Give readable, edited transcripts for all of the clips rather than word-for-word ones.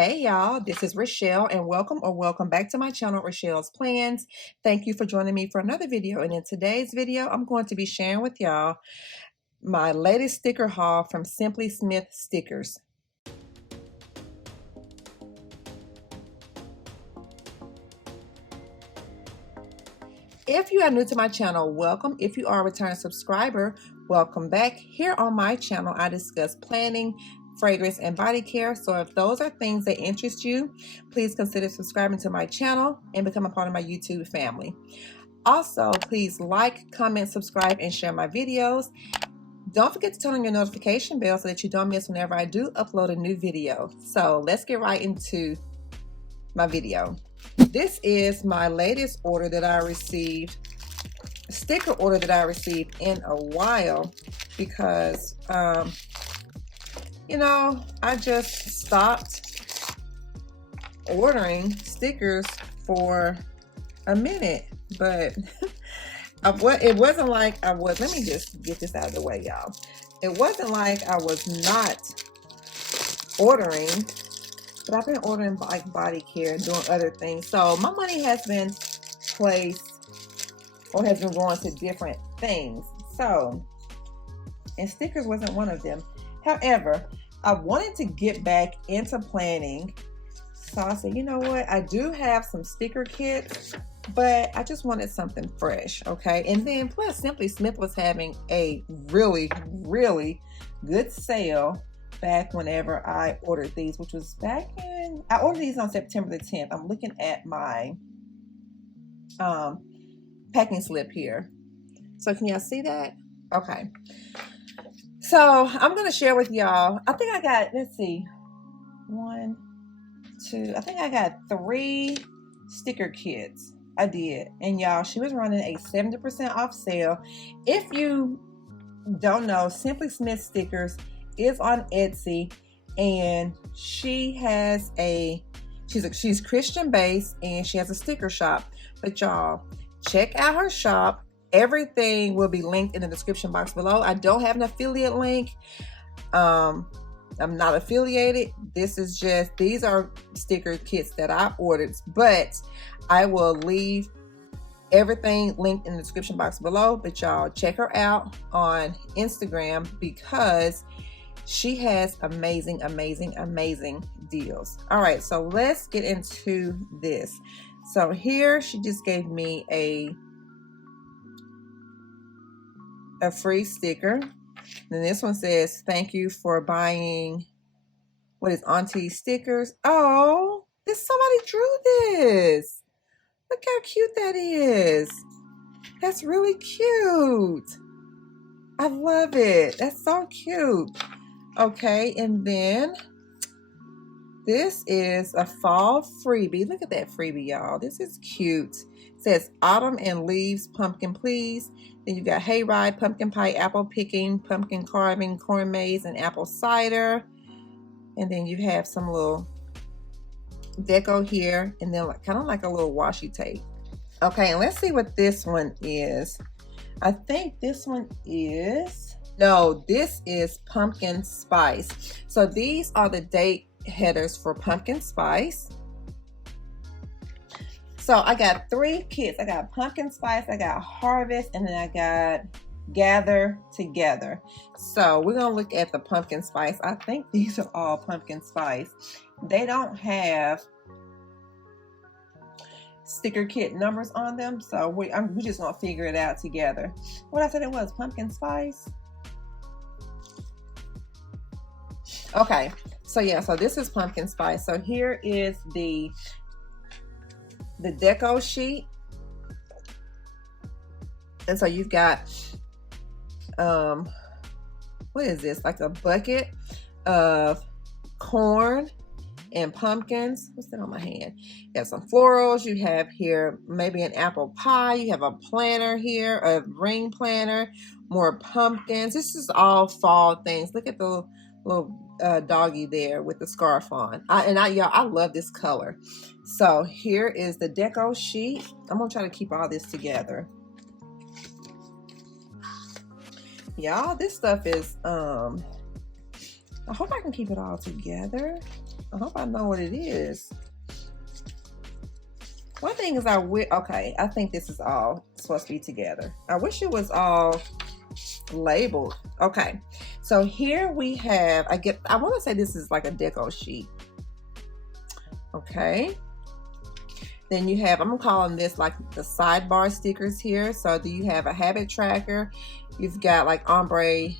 Hey y'all, this is Rachelle and welcome back to my channel, Rachelle's Plans. Thank you for joining me for another video. And in today's video, I'm going to be sharing with y'all my latest sticker haul from Simply Smith Stickers. If you are new to my channel, welcome. If you are a returning subscriber, welcome back. Here on my channel, I discuss planning, fragrance, and body care. So if those are things that interest you, please consider subscribing to my channel and become a part of my YouTube family. Also, please like, comment, subscribe, and share my videos. Don't forget to turn on your notification bell so that you don't miss whenever I do upload a new video. So let's get right into my video. This is my latest order that I received, sticker order that I received in a while because, you know, I just stopped ordering stickers for a minute, but it wasn't like I was, let me just get this out of the way, y'all. It wasn't like I was not ordering, but I've been ordering like body care and doing other things. So my money has been placed or has been going to different things. So, and stickers wasn't one of them. However, I wanted to get back into planning. So I said, you know what? I do have some sticker kits, but I just wanted something fresh, okay? And then plus Simply Smith was having a really, really good sale back whenever I ordered these, which was back in, I ordered these on September the 10th. I'm looking at my packing slip here. So can y'all see that? Okay. So I'm going to share with y'all, I think I got, let's see, 1, 2, I think I got 3 sticker kits. I did. And y'all, she was running a 70% off sale. If you don't know, Simply Smith Stickers is on Etsy, and she has she's Christian based and she has a sticker shop. But y'all, check out her shop. Everything will be linked in the description box below. I don't have an affiliate link. I'm not affiliated. These are sticker kits that I ordered, but I will leave everything linked in the description box below. But y'all, check her out on Instagram because she has amazing deals. All right, so let's get into this. So here she just gave me a free sticker. And this one says, thank you for buying, what is Auntie Stickers? Oh, somebody drew this. Look how cute that is. That's really cute. I love it. That's so cute. Okay, and then this is a fall freebie. Look at that freebie, y'all. This is cute. It says autumn and leaves, pumpkin please. Then you got hayride, pumpkin pie, apple picking, pumpkin carving, corn maze, and apple cider. And then you have some little deco here, and then kind of like a little washi tape. Okay, and let's see what this one is. I think this one is, no, this is pumpkin spice. So these are the date headers for pumpkin spice. So I got 3 kits. I got pumpkin spice, I got harvest, and then I got gather together. So we're gonna look at the pumpkin spice. I think these are all pumpkin spice. They don't have sticker kit numbers on them, so we're just gonna figure it out together. What I said it was pumpkin spice. Okay, so yeah, so this is pumpkin spice. So here is the Deco Sheet, and so you've got what is this, like a bucket of corn and pumpkins. What's that on my hand? You have some florals. You have here maybe an apple pie. You have a planner here, a ring planner, more pumpkins. This is all fall things. Look at the little doggy there with the scarf on. Y'all, I love this color. So here is the Deco Sheet. I'm gonna try to keep all this together. Y'all, this stuff is I hope I can keep it all together. I hope I know what it is. One thing is okay, I think this is all supposed to be together. I wish it was all labeled. Okay, so here we have, I want to say this is like a deco sheet. Okay, then you have, I'm calling this like the sidebar stickers here. So do you have a habit tracker? You've got like ombre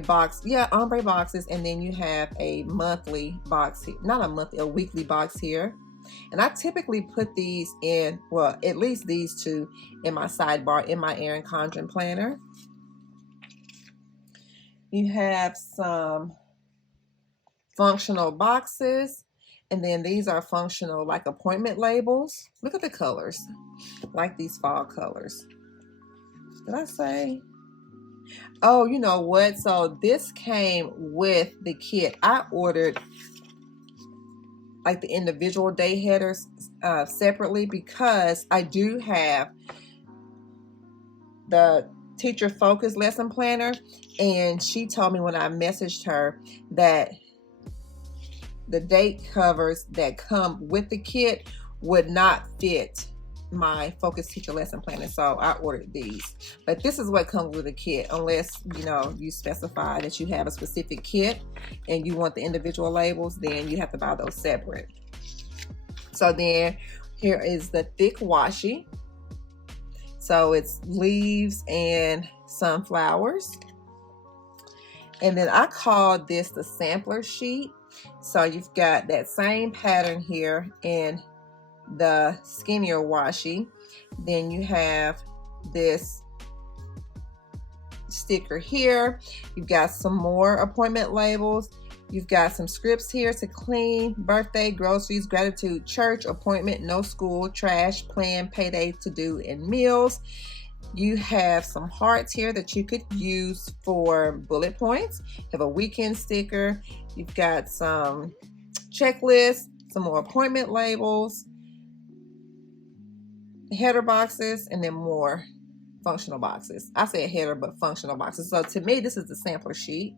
boxes, and then you have a monthly box here, not a monthly, a weekly box here. And I typically put these in, well, at least these two in my sidebar in my Erin Condren planner. You have some functional boxes, and then these are functional like appointment labels. Look at the colors, like these fall colors. Did I say? Oh, you know what? So this came with the kit. I ordered like the individual day headers separately because I do have the teacher focus lesson planner, and she told me when I messaged her that the date covers that come with the kit would not fit my focus teacher lesson planner, so I ordered these. But this is what comes with a kit, unless you specify that you have a specific kit and you want the individual labels, then you have to buy those separate. So then here is the thick washi. So it's leaves and sunflowers. And then I call this the sampler sheet. So you've got that same pattern here in the skinnier washi. Then you have this sticker here. You've got some more appointment labels. You've got some scripts here to clean, birthday, groceries, gratitude, church, appointment, no school, trash, plan, payday, to do, and meals. You have some hearts here that you could use for bullet points. You have a weekend sticker. You've got some checklists, some more appointment labels, header boxes, and then more functional boxes. I said header, but functional boxes. So to me, this is the sampler sheet.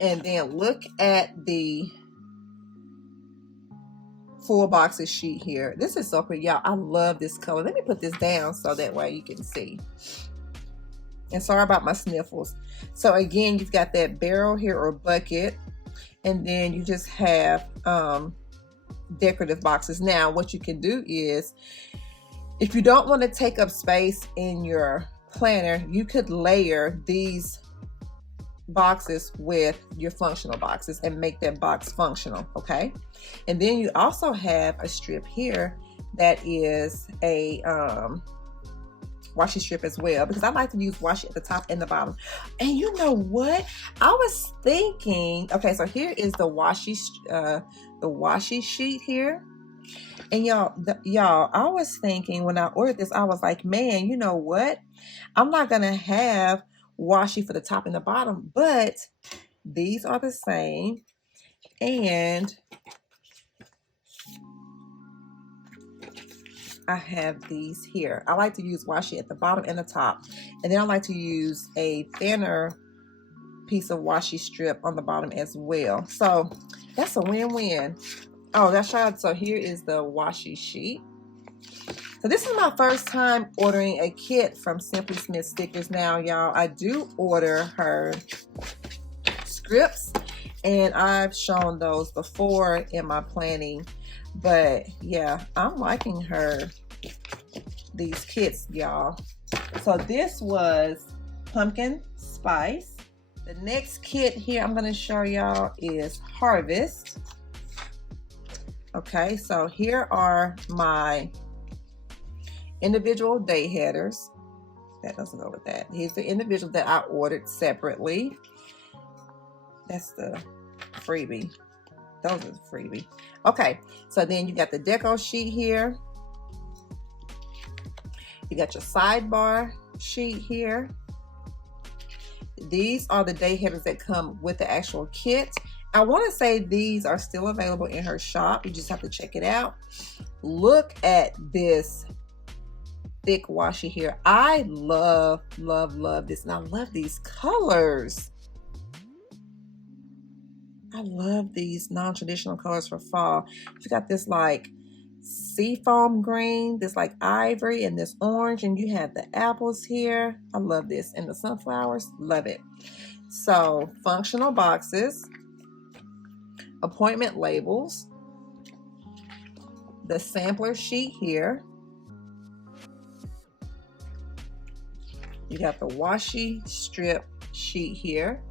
And then look at the full boxes sheet here. This is so pretty, y'all. I love this color. Let me put this down so that way you can see. And sorry about my sniffles. So again, you've got that barrel here or bucket, and then you just have decorative boxes. Now what you can do is, if you don't want to take up space in your planner, you could layer these boxes with your functional boxes and make that box functional. Okay, and then you also have a strip here that is a washi strip as well, because I like to use washi at the top and the bottom. And you know what, I was thinking, okay, so here is the washi sheet here. And y'all, I was thinking when I ordered this, I was like, man, you know what, I'm not gonna have washi for the top and the bottom, but these are the same, and I have these here. I like to use washi at the bottom and the top, and then I like to use a thinner piece of washi strip on the bottom as well. So that's a win-win. Oh, that's right. So here is the washi sheet. So this is my first time ordering a kit from Simply Smith Stickers. Now, y'all, I do order her scripts, and I've shown those before in my planning. But yeah, I'm liking these kits, y'all. So this was pumpkin spice. The next kit here I'm going to show y'all is harvest. Okay, so here are my individual day headers. That doesn't go with that. Here's the individual that I ordered separately. That's the freebie. Those are the freebie. Okay, so then you got the deco sheet here. You got your sidebar sheet here. These are the day headers that come with the actual kit. I want to say these are still available in her shop. You just have to check it out. Look at this thick washi here. I love, love, love this, and I love these colors. I love these non-traditional colors for fall. You got this like seafoam green, this like ivory, and this orange, and you have the apples here. I love this. And the sunflowers, love it. So functional boxes, appointment labels, the sampler sheet here. You got the washi strip sheet here.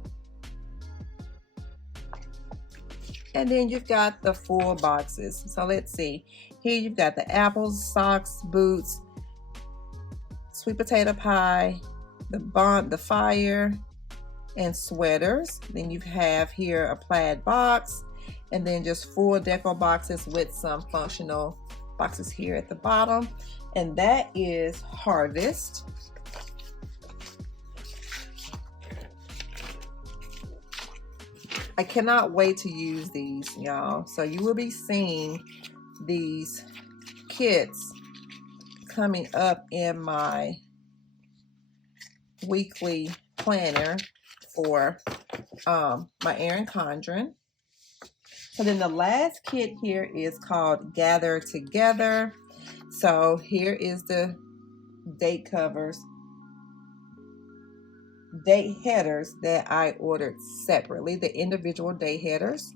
And then you've got the full boxes. So let's see. Here you've got the apples, socks, boots, sweet potato pie, the fire, and sweaters. Then you have here a plaid box, and then just full deco boxes with some functional boxes here at the bottom. And that is Harvest. I cannot wait to use these, y'all. So you will be seeing these kits coming up in my weekly planner for my Erin Condren. So then the last kit here is called Gather Together. So here is the date covers, date headers that I ordered separately, the individual date headers.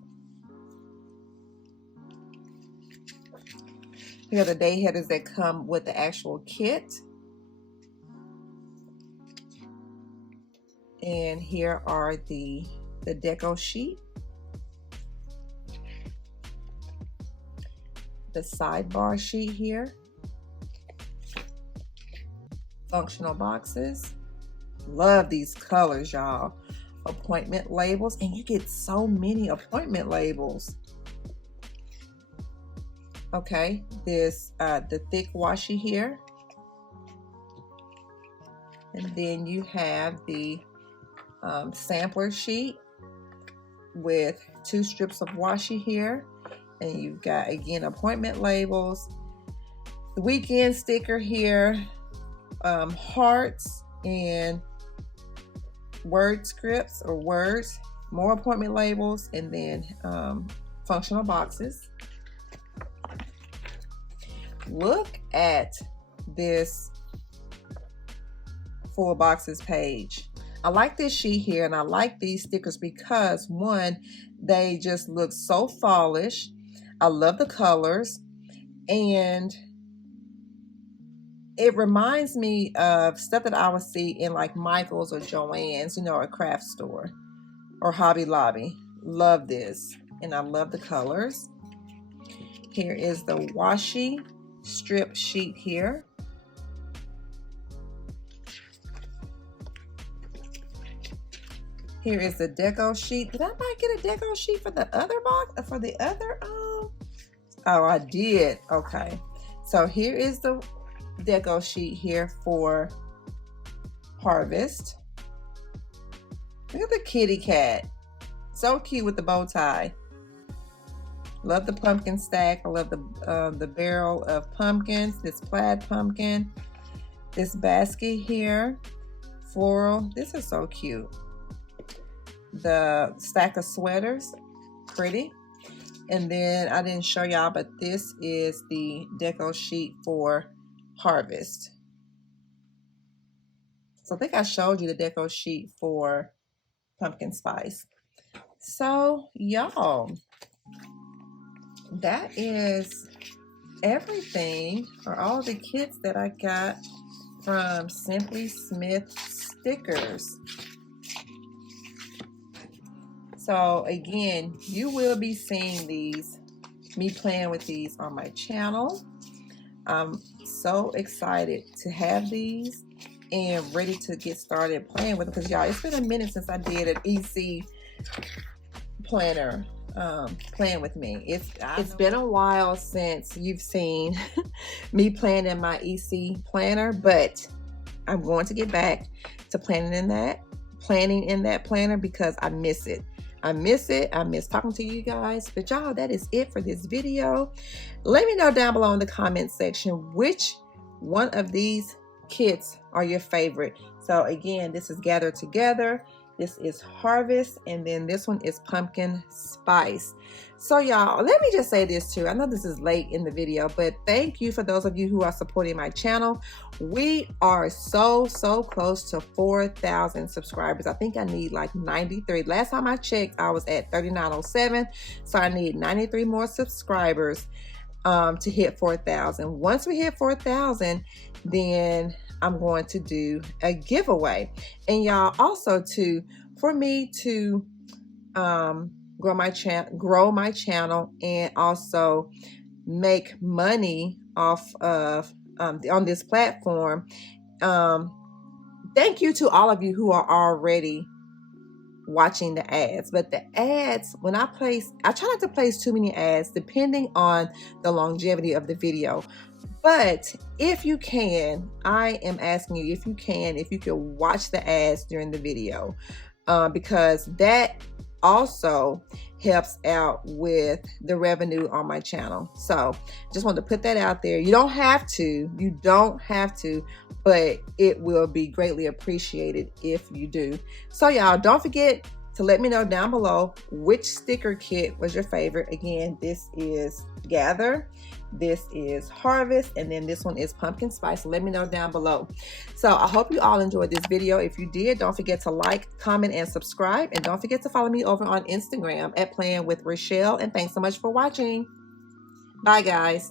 Here are the date headers that come with the actual kit. And here are the deco sheet, the sidebar sheet here, functional boxes. Love these colors, y'all. Appointment labels, and you get so many appointment labels. Okay, this the thick washi here, and then you have the sampler sheet with 2 strips of washi here, and you've got again appointment labels, the weekend sticker here, hearts and word scripts or words, more appointment labels, and then functional boxes. Look at this full boxes page. I like this sheet here, and I like these stickers because one, they just look so fallish. I love the colors, and it reminds me of stuff that I would see in like Michael's or Joann's, you know, a craft store or Hobby Lobby. Love this, and I love the colors. Here is the washi strip sheet here. Here is the deco sheet. Did I not get a deco sheet for the other box? For the other, oh, I did. Okay. So here is the deco sheet here for Harvest. Look at the kitty cat. So cute with the bow tie. Love the pumpkin stack. I love the barrel of pumpkins. This plaid pumpkin. This basket here. Floral. This is so cute. The stack of sweaters. Pretty. And then I didn't show y'all, but this is the deco sheet for Harvest. So I think I showed you the deco sheet for pumpkin spice. So y'all, that is everything, or all the kits that I got from Simply Smith Stickers. So again, you will be seeing these, me playing with these on my channel. I'm so excited to have these and ready to get started playing with them, because y'all, it's been a minute since I did an EC planner playing with me. It's been a while since you've seen me playing in my EC planner, but I'm going to get back to planning in that planner because I miss it. I miss talking to you guys. But y'all, that is it for this video. Let me know down below in the comment section which one of these kits are your favorite. So again, this is Gather Together, This is Harvest, and then this one is Pumpkin Spice. So y'all, let me just say this too. I know this is late in the video, but thank you for those of you who are supporting my channel. We are so close to 4,000 subscribers. I think I need like 93. Last time I checked, I was at 3,907. So I need 93 more subscribers to hit 4,000. Once we hit 4,000, then I'm going to do a giveaway. And y'all, also too, for me to grow my channel and also make money off of on this platform. Thank you to all of you who are already watching the ads. But the ads, when I try not to place too many ads depending on the longevity of the video. But if you can, I am asking you, if you can watch the ads during the video, because that also helps out with the revenue on my channel. So just wanted to put that out there. You don't have to, but it will be greatly appreciated if you do. So y'all, don't forget to let me know down below which sticker kit was your favorite. Again, this is Gather, this is Harvest, and then this one is Pumpkin Spice. Let me know down below. So I hope you all enjoyed this video. If you did, don't forget to like, comment, and subscribe. And don't forget to follow me over on Instagram at Playing with Rachelle. And thanks so much for watching. Bye, guys.